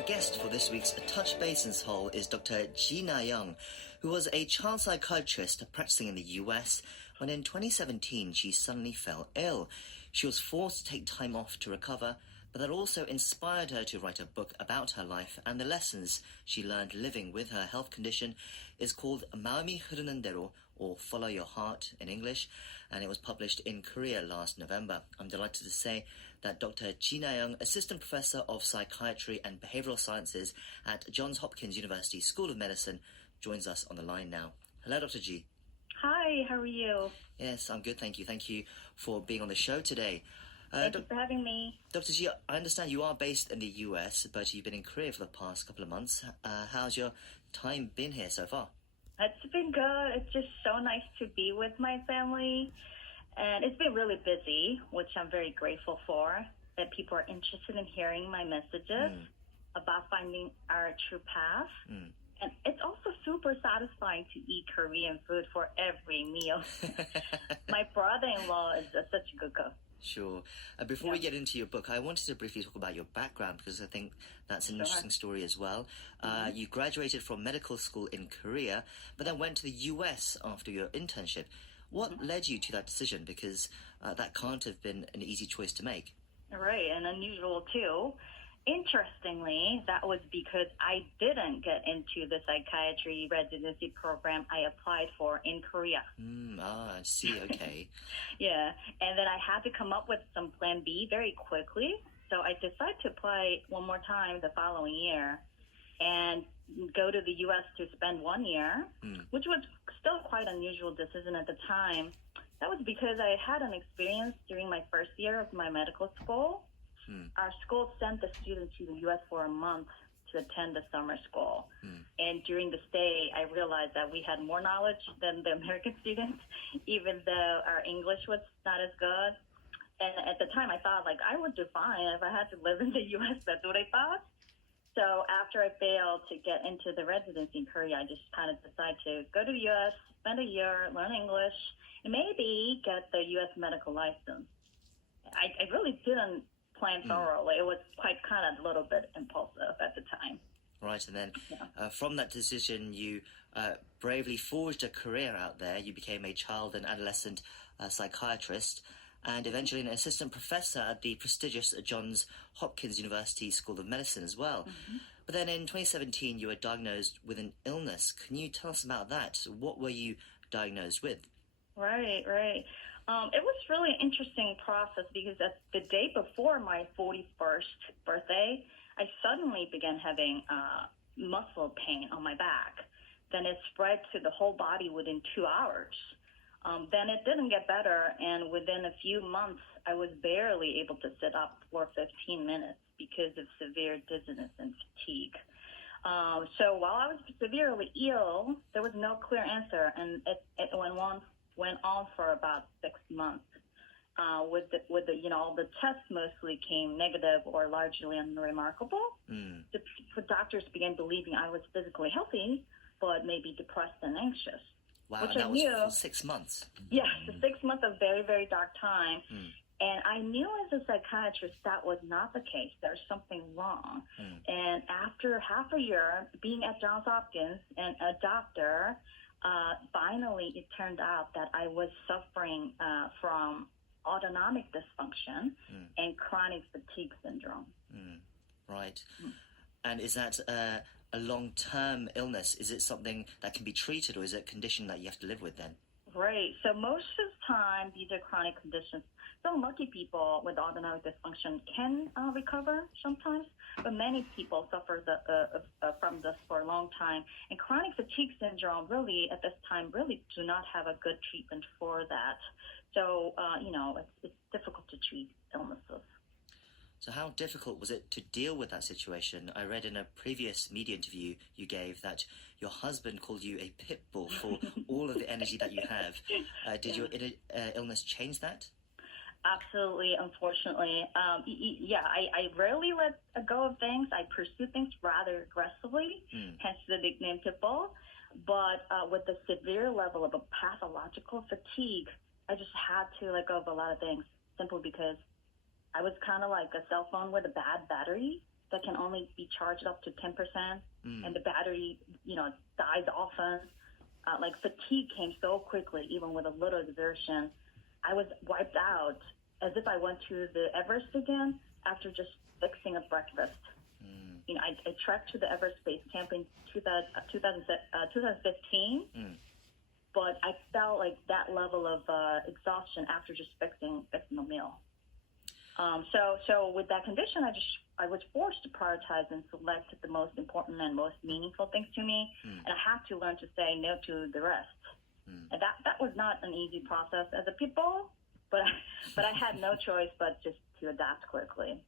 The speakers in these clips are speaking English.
Our guest for this week's Touch Basin's Hole is Dr. Gina Young, who was a child psychiatrist practicing in the US when in 2017 she suddenly fell ill. She was forced to take time off to recover, but that also inspired her to write a book about her life and the lessons she learned living with her health condition. Is called 마음이 흐르는 대로, or Follow Your Heart in English, and it was published in Korea last November. I'm delighted to say that Dr. Gina Young, Assistant Professor of Psychiatry and Behavioral Sciences at Johns Hopkins University School of Medicine, joins us on the line now. Hello, Dr. G. Hi, how are you? Yes, I'm good, thank you. Thank you for being on the show today. Thank you for having me. Dr. G, I understand you are based in the US, but you've been in Korea for the past couple of months. How's your time been here so far? It's been good. It's just so nice to be with my family. And it's been really busy, which I'm very grateful for, that people are interested in hearing my messages about finding our true path. And it's also super satisfying to eat Korean food for every meal. My brother-in-law is such a good cook. Sure. Before we get into your book, I wanted to briefly talk about your background because I think that's an interesting story as well. You graduated from medical school in Korea, but then went to the US after your internship. What led you to that decision? Because that can't have been an easy choice to make. Right, and unusual too. Interestingly, that was because I didn't get into the psychiatry residency program I applied for in Korea. I see, okay. Yeah, and then I had to come up with some plan B very quickly. So I decided to apply one more time the following year and go to the U.S. to spend 1 year, which was still quite unusual decision at the time. That was because I had an experience during my first year of my medical school. Our school sent the students to the U.S. for a month to attend the summer school. And during the stay, I realized that we had more knowledge than the American students, even though our English was not as good. And at the time, I thought, like, I would do fine if I had to live in the U.S. That's what I thought. So after I failed to get into the residency in Korea, I just kind of decided to go to the U.S., spend a year, learn English, and maybe get the U.S. medical license. I really didn't plan thoroughly. It was quite kind of a little bit impulsive at the time. Right, and then from that decision, you bravely forged a career out there. You became a child and adolescent psychiatrist and eventually an assistant professor at the prestigious Johns Hopkins University School of Medicine as well. But then in 2017, you were diagnosed with an illness. Can you tell us about that? What were you diagnosed with? Right. It was really an interesting process because the day before my 41st birthday, I suddenly began having muscle pain on my back. Then it spread to the whole body within 2 hours. Then it didn't get better, and within a few months, I was barely able to sit up for 15 minutes because of severe dizziness and fatigue. So while I was severely ill, there was no clear answer, and it went on for about 6 months. With the tests mostly came negative or largely unremarkable. The doctors began believing I was physically healthy, but maybe depressed and anxious. Wow, which and that I was knew, for 6 months. Yes, 6 months of very, very dark time. And I knew as a psychiatrist that was not the case. There's something wrong. And after half a year being at Johns Hopkins and a doctor, finally it turned out that I was suffering from autonomic dysfunction and chronic fatigue syndrome. Right. And is that a long-term illness? Is it something that can be treated, or is it a condition that you have to live with then? Right. So most of the time, these are chronic conditions. Some lucky people with autonomic dysfunction can recover sometimes, but many people suffer from this for a long time. And chronic fatigue syndrome really, at this time, really do not have a good treatment for that. So, it's difficult to treat illnesses. So how difficult was it to deal with that situation? I read in a previous media interview you gave that your husband called you a pit bull for all of the energy that you have. Did your illness change that? Absolutely, unfortunately. I rarely let go of things. I pursue things rather aggressively, hence the nickname pit bull. But with the severe level of a pathological fatigue, I just had to let go of a lot of things simply because I was kind of like a cell phone with a bad battery. that can only be charged up to 10%, and the battery, dies often. Like fatigue came so quickly, even with a little exertion. I was wiped out as if I went to the Everest again after just fixing a breakfast. I trekked to the Everest Base Camp in 2015, but I felt like that level of exhaustion after just fixing a meal. So with that condition, I was forced to prioritize and select the most important and most meaningful things to me, and I had to learn to say no to the rest. And that was not an easy process as a people, but I had no choice but just to adapt quickly.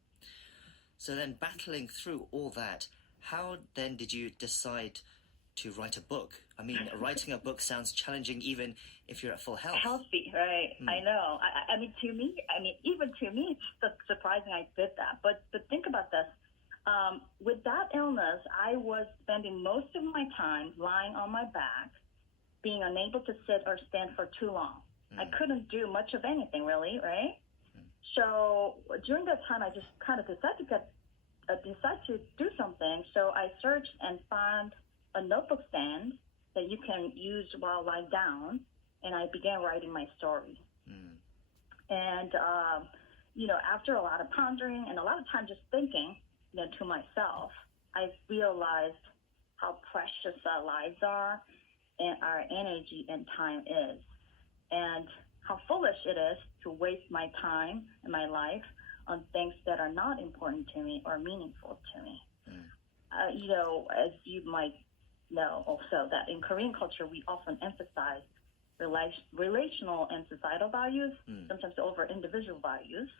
So then, battling through all that, how then did you decide to write a book? I mean, writing a book sounds challenging even if you're at full health. Healthy, right? I know. Even to me, it's surprising I did that. But think about this. With that illness, I was spending most of my time lying on my back, being unable to sit or stand for too long. I couldn't do much of anything, really, right? So during that time, I just kind of decided to do something. So I searched and found a notebook stand that you can use while lying down, and I began writing my story. And, after a lot of pondering and a lot of time just thinking, to myself, I realized how precious our lives are and our energy and time is, and how foolish it is to waste my time and my life on things that are not important to me or meaningful to me. As you might know also, that in Korean culture, we often emphasize relational and societal values, sometimes over individual values.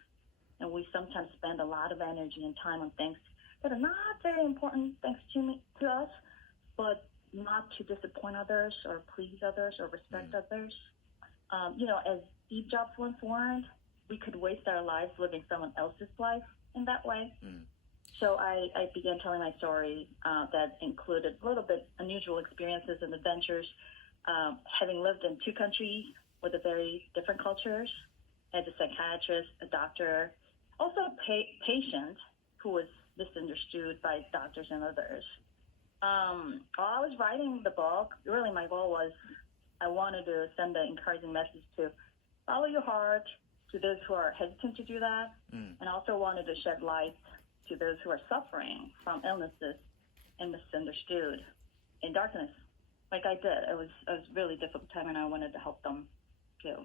And we sometimes spend a lot of energy and time on things that are not very important things to us, but not to disappoint others or please others or respect others. As Steve Jobs once warned, we could waste our lives living someone else's life in that way. So I began telling my story that included a little bit unusual experiences and adventures, having lived in two countries with a very different cultures, as a psychiatrist, a doctor, also a patient who was misunderstood by doctors and others. While I was writing the book, really my goal was I wanted to send an encouraging message to follow your heart to those who are hesitant to do that, and also wanted to shed light to those who are suffering from illnesses and misunderstood in darkness, like I did. It was a really difficult time, and I wanted to help them too.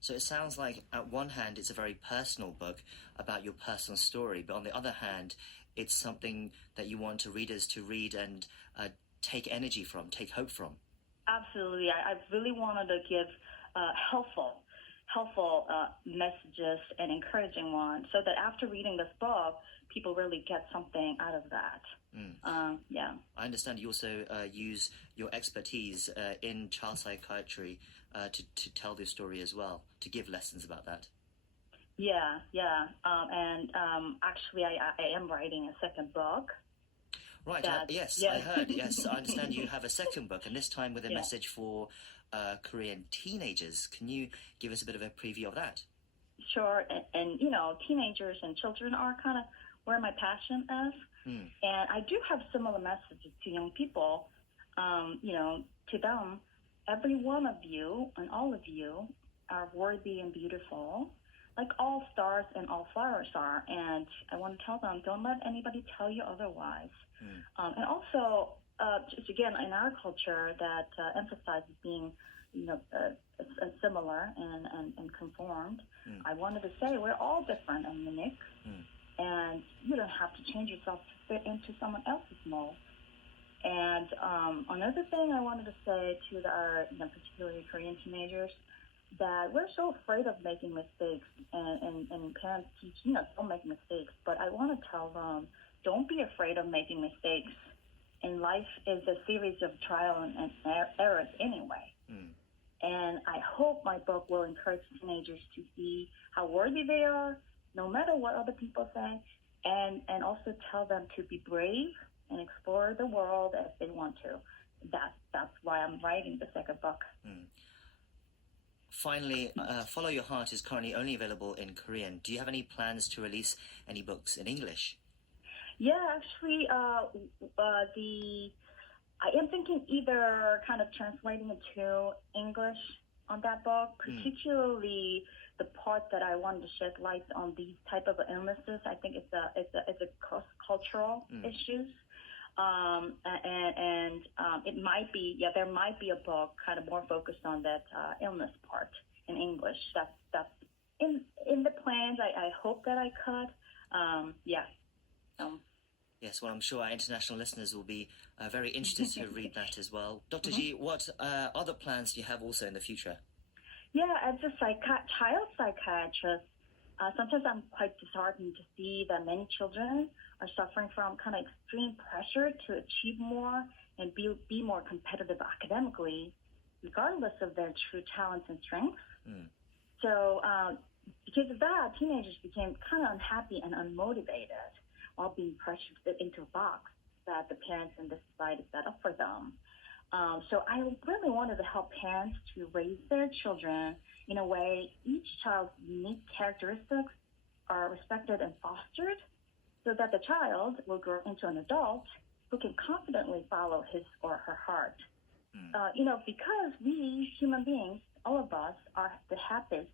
So it sounds like, at one hand, it's a very personal book about your personal story, but on the other hand, it's something that you want readers to read and take energy from, take hope from. Absolutely. I really wanted to give helpful messages and encouraging ones, so that after reading this book, people really get something out of that. Yeah. I understand you also use your expertise in child psychiatry to tell the story as well, to give lessons about that. Yeah. Actually, I am writing a second book. Right, yes, I heard. Yes, I understand you have a second book, and this time with a message for Korean teenagers. Can you give us a bit of a preview of that? Sure, and teenagers and children are kind of where my passion is. And I do have similar messages to young people. To them, every one of you and all of you are worthy and beautiful, like all stars and all flowers are. And I want to tell them, don't let anybody tell you otherwise. And also, just again, in our culture that emphasizes being, similar and conformed, I wanted to say we're all different and unique, and you don't have to change yourself to fit into someone else's mold. And another thing I wanted to say to our, particularly Korean teenagers, that we're so afraid of making mistakes, and parents teach, don't make mistakes. But I want to tell them, don't be afraid of making mistakes. And life is a series of trial and errors anyway. And I hope my book will encourage teenagers to see how worthy they are, no matter what other people say, and also tell them to be brave and explore the world as they want to. That's why I'm writing the second book. Finally, Follow Your Heart is currently only available in Korean. Do you have any plans to release any books in English? Yeah, actually, I am thinking either kind of translating it to English on that book, particularly the part that I wanted to shed light on these type of illnesses. I think it's a cross-cultural issues. And it might be, there might be a book kind of more focused on that illness part in English. That's in the plans. I hope that I could. Yes, well, I'm sure our international listeners will be very interested to read that as well. Dr. Ji, what other plans do you have also in the future? Yeah, as a child psychiatrist, sometimes I'm quite disheartened to see that many children are suffering from kind of extreme pressure to achieve more and be more competitive academically, regardless of their true talents and strengths. So because of that, teenagers became kind of unhappy and unmotivated while being pressured into a box that the parents and the society set up for them. So I really wanted to help parents to raise their children in a way each child's unique characteristics are respected and fostered so that the child will grow into an adult who can confidently follow his or her heart. Because we human beings, all of us, are the happiest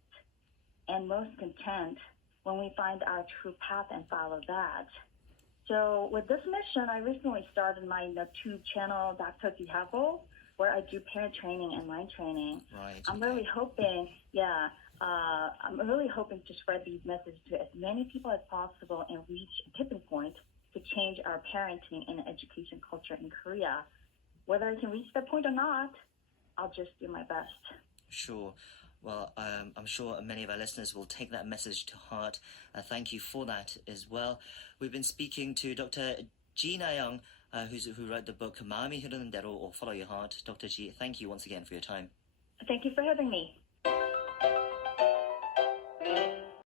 and most content when we find our true path and follow that. So with this mission, I recently started my YouTube channel, 닥터지하고, where I do parent training and mind training. Right. I'm really hoping, to spread these messages to as many people as possible and reach a tipping point to change our parenting and education culture in Korea. Whether I can reach that point or not, I'll just do my best. Sure. Well, I'm sure many of our listeners will take that message to heart. Thank you for that as well. We've been speaking to Dr. Ji Na-young, who wrote the book 마음이 흐르는 대로 or Follow Your Heart. Dr. Ji, thank you once again for your time. Thank you for having me.